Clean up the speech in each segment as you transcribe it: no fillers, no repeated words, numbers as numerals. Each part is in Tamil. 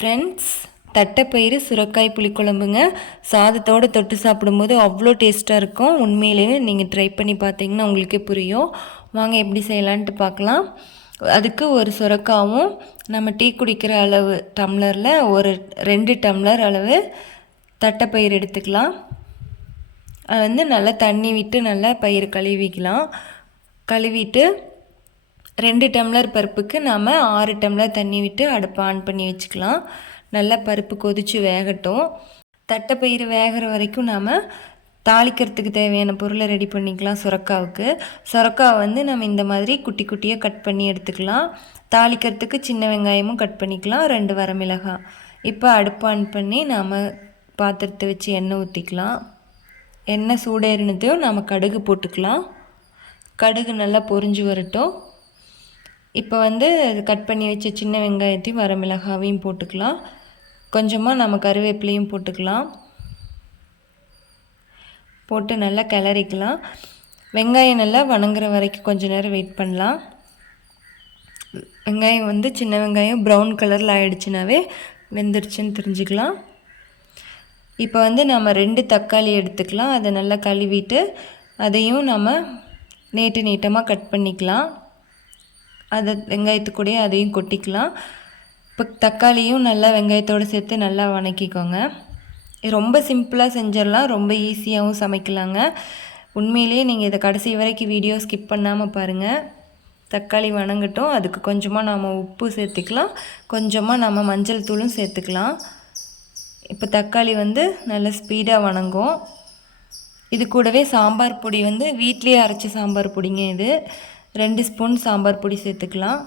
ஃப்ரெண்ட்ஸ், தட்டைப்பயிறு சுரக்காய் புளிக்குழம்புங்க. சாதத்தோடு தொட்டு சாப்பிடும்போது அவ்வளோ டேஸ்ட்டாக இருக்கும். உண்மையிலேயே நீங்கள் ட்ரை பண்ணி பார்த்தீங்கன்னா உங்களுக்கே புரியும். வாங்க எப்படி செய்யலான்ட்டு பார்க்கலாம். அதுக்கு ஒரு சுரக்காவும் நம்ம டீ குடிக்கிற அளவு டம்ளரில் ஒரு 2 டம்ளர் அளவு தட்டைப்பயிறு எடுத்துக்கலாம். அது நல்லா தண்ணி விட்டு நல்லா பயிறு கழுவிக்கலாம். கழுவிட்டு 2 டம்ளர் பருப்புக்கு நாம் 6 டம்ளர் தண்ணி விட்டு அடுப்பை ஆன் பண்ணி வச்சுக்கலாம். நல்லா பருப்பு கொதித்து வேகட்டும். தட்டைப்பயிறு வேகிற வரைக்கும் நாம் தாளிக்கிறதுக்கு தேவையான பொருளை ரெடி பண்ணிக்கலாம். சுரக்காவை நம்ம இந்த மாதிரி குட்டி குட்டியாக கட் பண்ணி எடுத்துக்கலாம். தாளிக்கிறதுக்கு சின்ன வெங்காயமும் கட் பண்ணிக்கலாம், 2 வரமிளகாய். இப்போ அடுப்பு ஆன் பண்ணி நாம் பாத்திரத்தை வச்சு எண்ணெய் ஊற்றிக்கலாம். எண்ணெய் சூடேறினதையும் நாம் கடுகு போட்டுக்கலாம். கடுகு நல்லா பொரிஞ்சு வரட்டும். இப்போ கட் பண்ணி வச்ச சின்ன வெங்காயத்தையும் வரமிளகாவையும் போட்டுக்கலாம். கொஞ்சமாக நம்ம கருவேப்பிலையும் போட்டுக்கலாம். போட்டு நல்லா கிளறிக்கலாம். வெங்காயம் நல்லா வணங்குற வரைக்கும் கொஞ்சம் நேரம் வெயிட் பண்ணலாம். வெங்காயம் சின்ன வெங்காயம் ப்ரௌன் கலரில் ஆகிடுச்சுனாவே வெந்துருச்சுன்னு தெரிஞ்சுக்கலாம். இப்போ நம்ம 2 தக்காளி எடுத்துக்கலாம். அதை நல்லா கழுவிட்டு அதையும் நம்ம நீட்டமாக கட் பண்ணிக்கலாம். அதை வெங்காயத்துக்கூடயே அதையும் கொட்டிக்கலாம். இப்போ தக்காளியும் நல்லா வெங்காயத்தோடு சேர்த்து நல்லா வணக்கிக்கோங்க. ரொம்ப சிம்பிளாக செஞ்சிடலாம், ரொம்ப ஈஸியாகவும் சமைக்கலாங்க. உண்மையிலேயே நீங்கள் இதை கடைசி வரைக்கும் வீடியோ ஸ்கிப் பண்ணாமல் பாருங்கள். தக்காளி வணங்கட்டும். அதுக்கு கொஞ்சமாக நாம் உப்பு சேர்த்துக்கலாம், கொஞ்சமாக நம்ம மஞ்சள் தூளும் சேர்த்துக்கலாம். இப்போ தக்காளி நல்லா ஸ்பீடாக வணங்கும். இது கூடவே சாம்பார் பொடி வீட்லேயே அரைச்ச சாம்பார் பொடிங்க. இது 2 ஸ்பூன் சாம்பார் பொடி சேர்த்துக்கலாம்.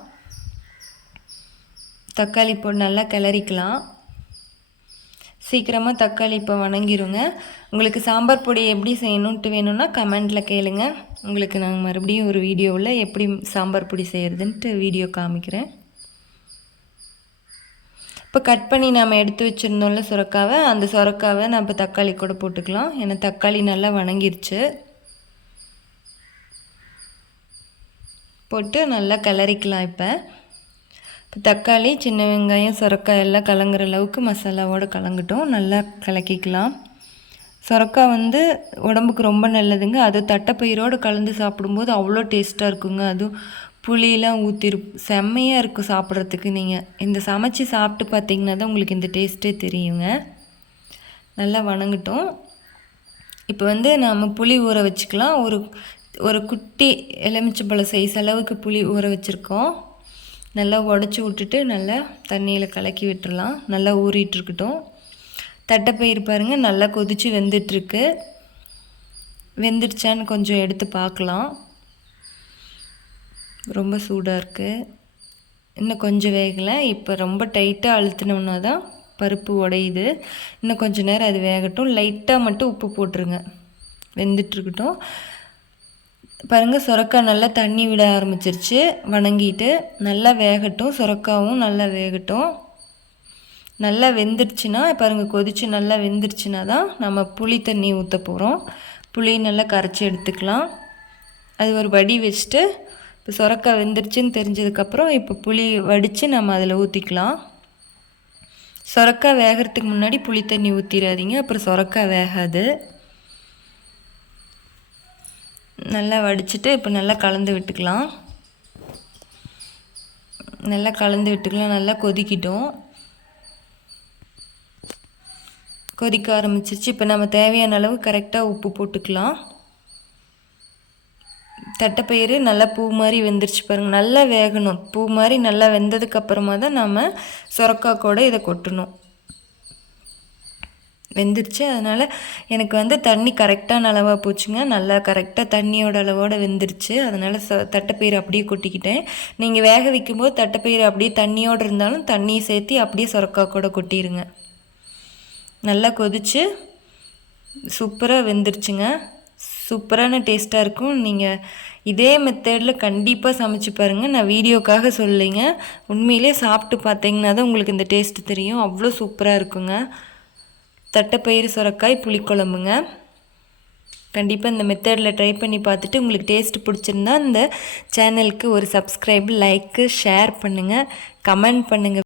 தக்காளி பொடி நல்லா கிளறிக்கலாம். சீக்கிரமாக தக்காளி இப்போ வணங்கிருங்க. உங்களுக்கு சாம்பார் பொடி எப்படி செய்யணுன்ட்டு வேணும்னா கமெண்டில் கேளுங்க. உங்களுக்கு நாங்கள் மறுபடியும் ஒரு வீடியோவில் எப்படி சாம்பார் பொடி செய்கிறதுன்ட்டு வீடியோ காமிக்கிறேன். இப்போ கட் பண்ணி நாம் எடுத்து வச்சுருந்தோம்ல சுரக்காவை, அந்த சுரக்காவை நம்ம இப்போ தக்காளி கூட போட்டுக்கலாம். ஏன்னா தக்காளி நல்லா வணங்கிருச்சு. போட்டு நல்லா கிளறிக்கலாம். இப்போ தக்காளி சின்ன வெங்காயம் சுரக்காய் எல்லாம் கலங்குற அளவுக்கு மசாலாவோடு கலங்கட்டும். நல்லா கலக்கிக்கலாம். சுரக்காய் உடம்புக்கு ரொம்ப நல்லதுங்க. அது தட்டைப்பயிரோடு கலந்து சாப்பிடும்போது அவ்வளோ டேஸ்ட்டாக இருக்குங்க. அதுவும் புளியெலாம் செம்மையாக இருக்கும் சாப்பிட்றதுக்கு. நீங்கள் இந்த சமைச்சி சாப்பிட்டு பார்த்தீங்கன்னா தான் உங்களுக்கு இந்த டேஸ்ட்டே தெரியுங்க. நல்லா வணங்கட்டும். இப்போ நம்ம புளி ஊற வச்சுக்கலாம். ஒரு குட்டி எலுமிச்சம்பழம் சைஸ் அளவுக்கு புளி ஊற வச்சுருக்கோம். நல்லா உடச்சி விட்டுட்டு நல்லா தண்ணியில் கலக்கி விட்டுறலாம். நல்லா ஊறிட்டுருக்கட்டும். தட்டைப்பயிறு பாருங்கள் நல்லா கொதித்து வெந்துட்டுருக்கு. வெந்துடுச்சான்னு கொஞ்சம் எடுத்து பார்க்கலாம். ரொம்ப சூடாக இருக்குது. இன்னும் கொஞ்சம் வேகலை. இப்போ ரொம்ப டைட்டாக அழுத்தினோம்னா தான் பருப்பு உடையுது. இன்னும் கொஞ்சம் நேரம் அது வேகட்டும். லைட்டாக மட்டும் உப்பு போட்டுருங்க. வெந்துட்டுருக்கட்டும். பாருங்கள், சுரக்காய் நல்லா தண்ணி விட ஆரம்பிச்சிருச்சு. வணங்கிட்டு நல்லா வேகட்டும். சுரக்காவும் நல்லா வேகட்டும். நல்லா வெந்துடுச்சுன்னா பாருங்கள், கொதித்து நல்லா வெந்துருச்சுன்னா தான் நம்ம புளி தண்ணி ஊற்ற போகிறோம். புளி நல்லா கரைச்சி எடுத்துக்கலாம். அது ஒரு வடி வச்சுட்டு இப்போ சுரக்காய் வெந்துருச்சுன்னு தெரிஞ்சதுக்கப்புறம் இப்போ புளி வடித்து நம்ம அதில் ஊற்றிக்கலாம். சுரக்காய் வேகிறதுக்கு முன்னாடி புளி தண்ணி ஊற்றிடாதீங்க, அப்புறம் சுரக்காய் வேகாது. நல்லா வடிச்சிட்டு இப்போ நல்லா கலந்து விட்டுக்கலாம். நல்லா கொதிக்கிட்டோம். கொதிக்க ஆரம்பிச்சிருச்சு. இப்போ நம்ம தேவையான அளவு கரெக்டாக உப்பு போட்டுக்கலாம். தட்டைப்பயிறு நல்லா பூ மாதிரி வெந்துருச்சு பாருங்கள். நல்லா வேகணும். பூ மாதிரி நல்லா வெந்ததுக்கப்புறமா தான் நம்ம சுரக்காய் கூட இதை கொட்டணும். வெந்துருச்சு. அதனால் எனக்கு தண்ணி கரெக்டான அளவாக போச்சுங்க. நல்லா கரெக்டாக தண்ணியோட அளவோடு வெந்துருச்சு. அதனால் தட்டைப்பயிறு அப்படியே கொட்டிக்கிட்டேன். நீங்கள் வேக வைக்கும்போது தட்டைப்பயிறு அப்படியே தண்ணியோடு இருந்தாலும் தண்ணியை சேர்த்து அப்படியே சுரக்காய் கூட கொட்டிடுங்க. நல்லா கொதித்து சூப்பராக வெந்துருச்சுங்க. சூப்பரான டேஸ்ட்டாக இருக்கும். நீங்கள் இதே மெத்தடில் கண்டிப்பாக சமைச்சு பாருங்கள். நான் வீடியோக்காக சொல்லிங்க, உண்மையிலே சாப்பிட்டு பார்த்தீங்கன்னா தான் உங்களுக்கு இந்த டேஸ்ட்டு தெரியும். அவ்வளோ சூப்பராக இருக்குங்க. தட்டைப்பயிறு சுரக்காய் புளிக்குழம்புங்க. கண்டிப்பாக இந்த மெத்தடில் ட்ரை பண்ணி பார்த்துட்டு உங்களுக்கு டேஸ்ட்டு பிடிச்சிருந்தா இந்த சேனலுக்கு ஒரு சப்ஸ்கிரைப், லைக்கு, ஷேர் பண்ணுங்கள், கமெண்ட் பண்ணுங்கள்.